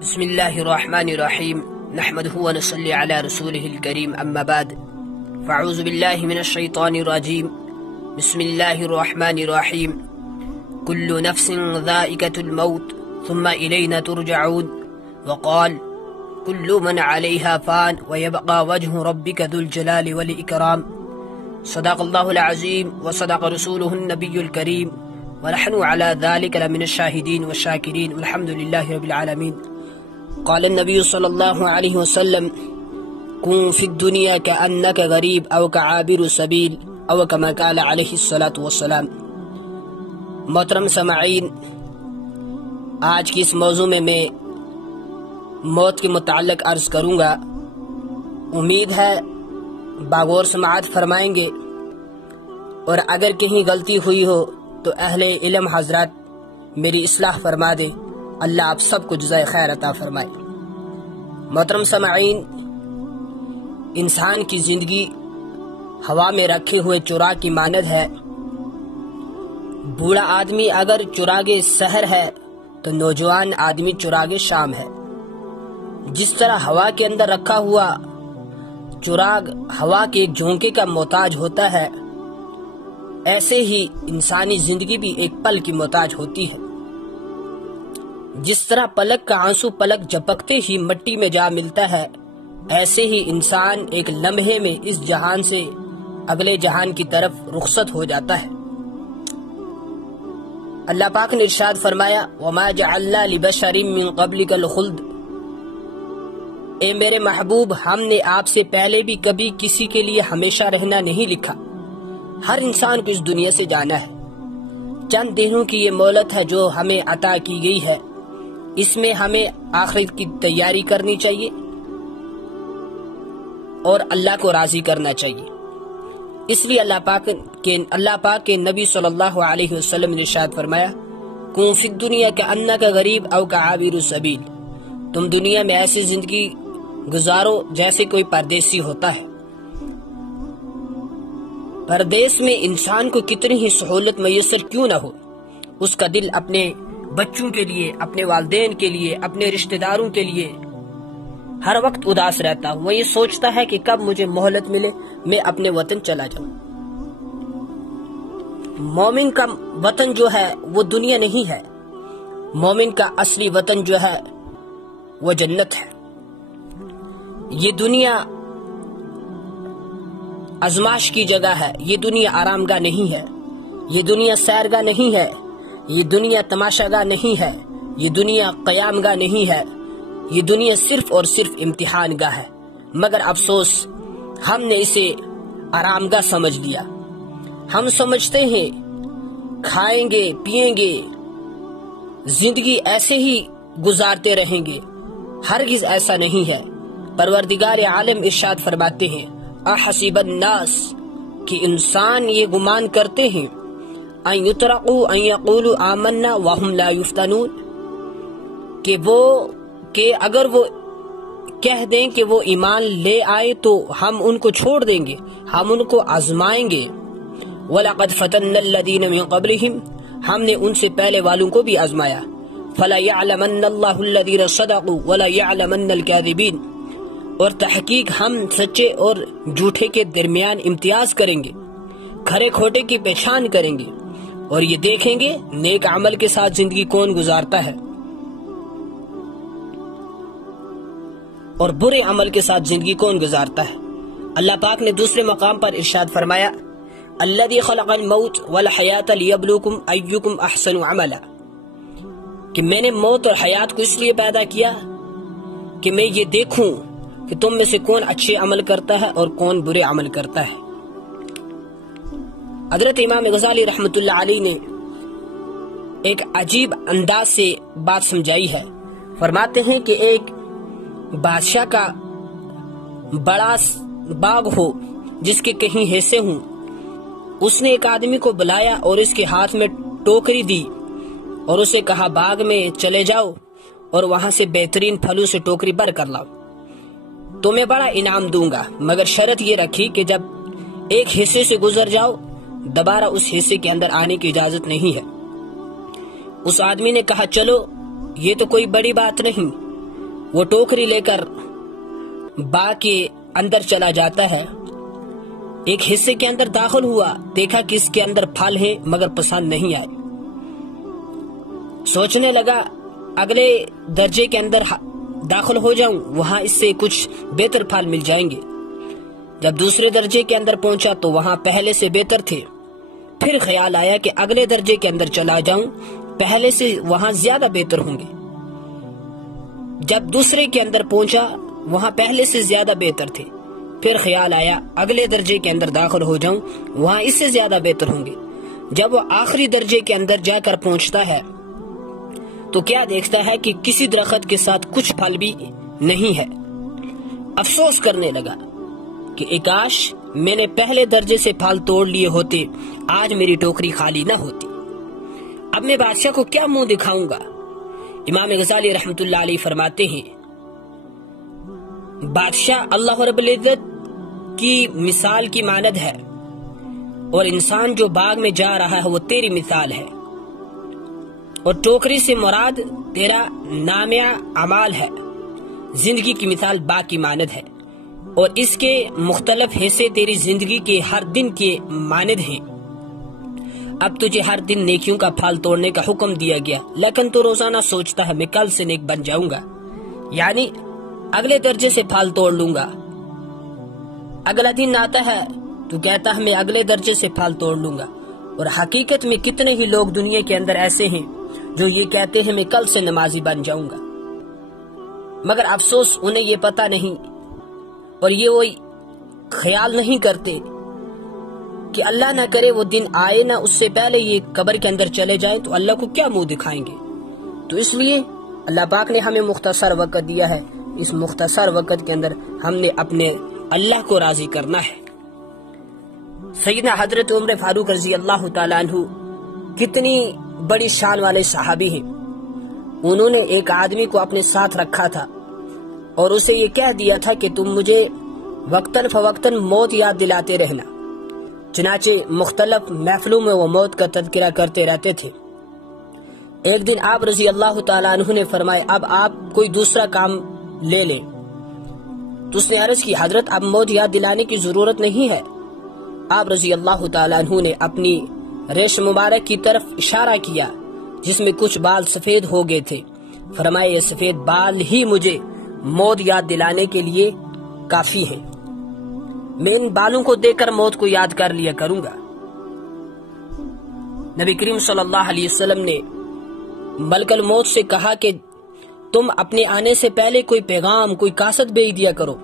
بسم الله الرحمن الرحيم نحمده ونصلي على رسوله الكريم أما بعد فأعوذ بالله من الشيطان الرجيم بسم الله الرحمن الرحيم كل نفس ذائقة الموت ثم إلينا ترجعون وقال كل من عليها فان ويبقى وجه ربك ذو الجلال والإكرام صدق الله العظيم وصدق رسوله النبي الكريم ونحن على ذلك لمن الشاهدين والشاكرين والحمد لله رب العالمين. قال النبي صلى الله عليه وسلم كن في الدنيا كأنك غريب أو كعابر سبيل أو كما قال عليه الصلاة والسلام. محترم سامعین، آج کی اس موضوع میں موت کے متعلق عرض کروں گا. امید ہے باغور سماعت فرمائیں گے، اور اگر کہیں غلطی ہوئی ہو تو اہل علم حضرات میری اصلاح فرما دیں. اللہ آپ سب کو جزائے خیر عطا فرمائے. محترم سامعین، انسان کی زندگی ہوا میں رکھے ہوئے چراغ کی مانند ہے. بوڑھا آدمی اگر چراغ سحر ہے تو نوجوان آدمی چراغ شام ہے. جس طرح ہوا کے اندر رکھا ہوا چراغ ہوا کے ایک جھونکے کا محتاج ہوتا ہے، ایسے ہی انسانی زندگی بھی ایک پل کی محتاج ہوتی ہے. جس طرح پلک کا آنسو پلک جھپکتے ہی مٹی میں جا ملتا ہے، ایسے ہی انسان ایک لمحے میں اس جہان سے اگلے جہان کی طرف رخصت ہو جاتا ہے. اللہ پاک نے ارشاد فرمایا وَمَا جَعَلْنَا لِبَشَرٍ مِّن قَبْلِكَ الْخُلْدَ، اے میرے محبوب، ہم نے آپ سے پہلے بھی کبھی کسی کے لیے ہمیشہ رہنا نہیں لکھا. ہر انسان کو اس دنیا سے جانا ہے. چند دنوں کی یہ مہلت ہے جو ہمیں عطا کی گئی ہے. اس میں ہمیں آخرت کی تیاری کرنی چاہیے اور اللہ کو راضی کرنا چاہیے. اس لیے اللہ پاک کے نبی صلی اللہ علیہ وسلم نے ارشاد فرمایا کن فی الدنیا کأنک غریب او کعابر سبیل، تم دنیا میں ایسی زندگی گزارو جیسے کوئی پردیسی ہوتا ہے. پردیس میں انسان کو کتنی ہی سہولت میسر کیوں نہ ہو، اس کا دل اپنے بچوں کے لیے، اپنے والدین کے لیے، اپنے رشتہ داروں کے لیے ہر وقت اداس رہتا. وہ یہ سوچتا ہے کہ کب مجھے مہلت ملے میں اپنے وطن چلا جاؤں. مومن کا وطن جو ہے وہ دنیا نہیں ہے. مومن کا اصلی وطن جو ہے وہ جنت ہے. یہ دنیا ازمائش کی جگہ ہے. یہ دنیا آرام گاہ نہیں ہے. یہ دنیا سیر گاہ نہیں ہے. یہ دنیا تماشا گاہ نہیں ہے. یہ دنیا قیام گاہ نہیں ہے. یہ دنیا صرف اور صرف امتحان گاہ ہے. مگر افسوس ہم نے اسے آرام گاہ سمجھ لیا. ہم سمجھتے ہیں کھائیں گے پیئیں گے، زندگی ایسے ہی گزارتے رہیں گے. ہرگز ایسا نہیں ہے. پروردگار عالم ارشاد فرماتے ہیں احسب الناس، کہ انسان یہ گمان کرتے ہیں ان یترکوا ان یقولوا آمنا وهم لا یفتنون، کہ اگر وہ کہہ دیں کہ وہ ایمان لے آئے تو ہم ان کو چھوڑ دیں گے، ہم ان کو آزمائیں گے. وَلَقَدْ فَتَنَّا الَّذِينَ مِن قَبْلِهِمْ، ہم نے ان سے پہلے والوں کو بھی آزمایا. فَلَا يَعْلَمَنَّ اللَّهُ الَّذِينَ صَدَقُوا وَلَا يَعْلَمَنَّ الْكَاذِبِينَ، اور تحقیق ہم سچے اور جھوٹے کے درمیان امتیاز کریں گے، کھرے کھوٹے کی پہچان کریں گے، اور یہ دیکھیں گے نیک عمل کے ساتھ زندگی کون گزارتا ہے اور برے عمل کے ساتھ زندگی کون گزارتا ہے. اللہ پاک نے دوسرے مقام پر ارشاد فرمایا الذی خلق الموت والحیات لیبلوکم ایکم احسن عملا، کہ میں نے موت اور حیات کو اس لیے پیدا کیا کہ میں یہ دیکھوں کہ تم میں سے کون اچھے عمل کرتا ہے اور کون برے عمل کرتا ہے. حضرت امام غزالی رحمۃ اللہ علیہ نے ایک عجیب انداز سے بات سمجھائی ہے. فرماتے ہیں کہ ایک بادشاہ کا بڑا باغ ہو جس کے کہیں حصے ہوں. اس نے ایک آدمی کو بلایا اور اس کے ہاتھ میں ٹوکری دی اور اسے کہا باغ میں چلے جاؤ اور وہاں سے بہترین پھلوں سے ٹوکری بھر کر لاؤ، تو میں بڑا انعام دوں گا، مگر شرط یہ رکھی کہ جب ایک حصے سے گزر جاؤ دوبارہ اس حصے کے اندر آنے کی اجازت نہیں ہے. اس آدمی نے کہا چلو یہ تو کوئی بڑی بات نہیں، وہ ٹوکری لے کر باغ کے اندر چلا جاتا ہے. ایک حصے کے اندر داخل ہوا، دیکھا کہ اس کے اندر پھل ہیں مگر پسند نہیں آئے. سوچنے لگا اگلے درجے کے اندر داخل ہو جاؤں، وہاں اس سے کچھ بہتر پھل مل جائیں گے. جب دوسرے درجے کے اندر پہنچا تو وہاں پہلے سے بہتر تھے. پھر خیال آیا کہ اگلے درجے کے اندر چلا جاؤں، پہلے سے وہاں زیادہ بہتر ہوں گے. جب دوسرے کے اندر پہنچا وہاں پہلے سے زیادہ بہتر تھے. پھر خیال آیا اگلے درجے کے اندر داخل ہو جاؤں، وہاں اس سے زیادہ بہتر ہوں گے. جب وہ آخری درجے کے اندر جا کر پہنچتا ہے تو کیا دیکھتا ہے کہ کسی درخت کے ساتھ کچھ پھل بھی نہیں ہے. افسوس کرنے لگا کہ کاش میں نے پہلے درجے سے پھل توڑ لیے ہوتے، آج میری ٹوکری خالی نہ ہوتی. اب میں بادشاہ کو کیا منہ دکھاؤں گا؟ امام غزالی رحمت اللہ علیہ فرماتے ہیں بادشاہ اللہ رب العزت کی مثال کی مانند ہے، اور انسان جو باغ میں جا رہا ہے وہ تیری مثال ہے، اور ٹوکری سے مراد تیرا نامہ اعمال ہے. زندگی کی مثال باغ کی مانند ہے، اور اس کے مختلف حصے تیری زندگی کے ہر دن کے مانند ہیں. اب تجھے ہر دن نیکیوں کا پھل توڑنے کا حکم دیا گیا، لیکن تو روزانہ سوچتا ہے میں کل سے نیک بن جاؤں گا، یعنی اگلے درجے سے پھل توڑ لوں گا. اگلا دن آتا ہے تو کہتا ہے میں اگلے درجے سے پھل توڑ لوں گا. اور حقیقت میں کتنے ہی لوگ دنیا کے اندر ایسے ہیں جو یہ کہتے ہیں میں کل سے نمازی بن جاؤں گا، مگر افسوس انہیں یہ پتہ نہیں اور یہ وہ خیال نہیں کرتے کہ اللہ نہ کرے وہ دن آئے نہ اس سے پہلے یہ قبر کے اندر چلے جائیں تو اللہ کو کیا منہ دکھائیں گے. تو اس لیے اللہ پاک نے ہمیں مختصر وقت دیا ہے، اس مختصر وقت کے اندر ہم نے اپنے اللہ کو راضی کرنا ہے. سیدنا حضرت عمر فاروق رضی اللہ تعالیٰ عنہ کتنی بڑی شان والے صحابی ہیں. انہوں نے ایک آدمی کو اپنے ساتھ رکھا تھا اور اسے یہ کہہ دیا تھا کہ تم مجھے وقتاً فوقتاً موت یاد دلاتے رہنا. چنانچہ مختلف محفلوں میں وہ موت کا تذکرہ کرتے رہتے تھے. ایک دن آپ رضی اللہ تعالیٰ عنہ نے فرمایا اب آپ کوئی دوسرا کام لے لیں. تو اس نے عرض کی حضرت اب موت یاد دلانے کی ضرورت نہیں ہے. آپ رضی اللہ تعالیٰ عنہ نے اپنی ریش مبارک کی طرف اشارہ کیا جس میں کچھ بال سفید ہو گئے تھے. فرمایا یہ سفید بال ہی مجھے موت یاد دلانے کے لیے کافی ہے، میں ان بالوں کو دیکھ کر موت کو یاد کر لیا کروں گا. نبی کریم صلی اللہ علیہ وسلم نے ملک الموت سے کہا کہ تم اپنے آنے سے پہلے کوئی پیغام کوئی کاسد بھیج دیا کرو.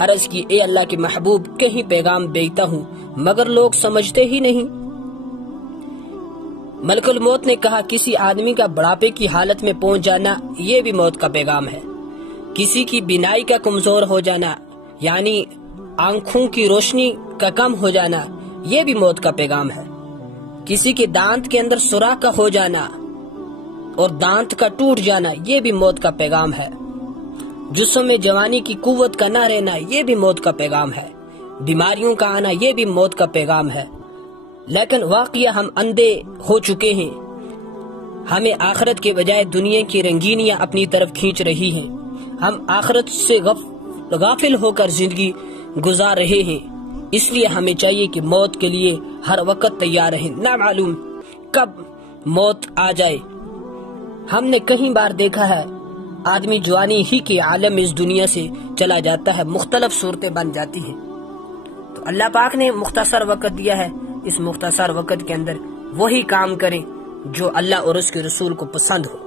عرض کی اے اللہ کے محبوب کہیں پیغام بھیجتا ہوں مگر لوگ سمجھتے ہی نہیں. ملک الموت نے کہا کسی آدمی کا بڑھاپے کی حالت میں پہنچ جانا یہ بھی موت کا پیغام ہے. کسی کی بینائی کا کمزور ہو جانا یعنی آنکھوں کی روشنی کا کم ہو جانا یہ بھی موت کا پیغام ہے. کسی کے دانت کے اندر سوراخ کا ہو جانا اور دانت کا ٹوٹ جانا یہ بھی موت کا پیغام ہے. جسم میں جوانی کی قوت کا نہ رہنا یہ بھی موت کا پیغام ہے. بیماریوں کا آنا یہ بھی موت کا پیغام ہے. لیکن واقعہ ہم اندھے ہو چکے ہیں، ہمیں آخرت کے بجائے دنیا کی رنگینیاں اپنی طرف کھینچ رہی ہیں. ہم آخرت سے غافل ہو کر زندگی گزار رہے ہیں. اس لیے ہمیں چاہیے کہ موت کے لیے ہر وقت تیار رہیں. نہ معلوم کب موت آ جائے. ہم نے کئی بار دیکھا ہے آدمی جوانی ہی کے عالم اس دنیا سے چلا جاتا ہے، مختلف صورتیں بن جاتی ہیں. تو اللہ پاک نے مختصر وقت دیا ہے، اس مختصر وقت کے اندر وہی کام کریں جو اللہ اور اس کے رسول کو پسند ہو.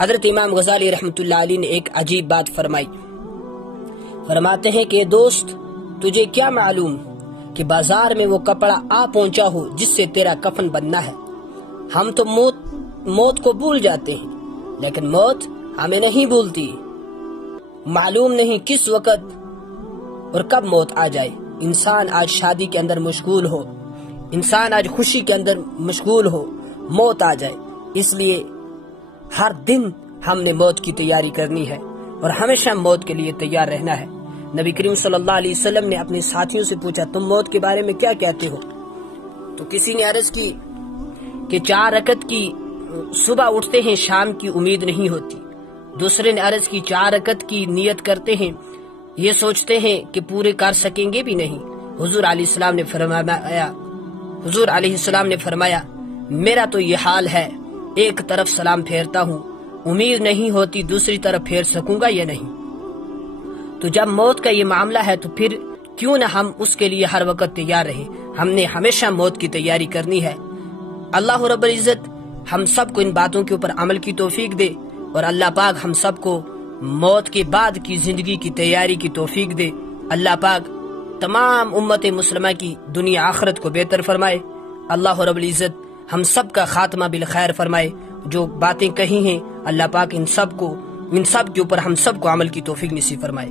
حضرت امام غزالی رحمت اللہ علیہ نے ایک عجیب بات فرمائی. فرماتے ہیں کہ دوست تجھے کیا معلوم کہ بازار میں وہ کپڑا آ پہنچا ہو جس سے تیرا کفن بننا ہے. ہم تو موت کو بھول جاتے ہیں لیکن موت ہمیں نہیں بھولتی. معلوم نہیں کس وقت اور کب موت آ جائے. انسان آج شادی کے اندر مشغول ہو، انسان آج خوشی کے اندر مشغول ہو، موت آ جائے. اس لیے ہر دن ہم نے موت کی تیاری کرنی ہے اور ہمیشہ موت کے لیے تیار رہنا ہے. نبی کریم صلی اللہ علیہ وسلم نے اپنے ساتھیوں سے پوچھا تم موت کے بارے میں کیا کہتے ہو؟ تو کسی نے عرض کی کہ 4 رکعت کی صبح اٹھتے ہیں شام کی امید نہیں ہوتی، دوسرے نے عرض کی 4 رکعت کی نیت کرتے ہیں، یہ سوچتے ہیں کہ پورے کر سکیں گے بھی نہیں۔ حضور علیہ السلام نے فرمایا میرا تو یہ حال ہے، ایک طرف سلام پھیرتا ہوں، امید نہیں ہوتی دوسری طرف پھیر سکوں گا یا نہیں۔ تو جب موت کا یہ معاملہ ہے تو پھر کیوں نہ ہم اس کے لیے ہر وقت تیار رہیں۔ ہم نے ہمیشہ موت کی تیاری کرنی ہے۔ اللہ رب العزت ہم سب کو ان باتوں کے اوپر عمل کی توفیق دے، اور اللہ پاک ہم سب کو موت کے بعد کی زندگی کی تیاری کی توفیق دے۔ اللہ پاک تمام امت مسلمہ کی دنیا آخرت کو بہتر فرمائے۔ اللہ رب العزت ہم سب کا خاتمہ بالخیر فرمائے۔ جو باتیں کہی ہیں اللہ پاک ان سب کے اوپر ہم سب کو عمل کی توفیق نصیب فرمائے۔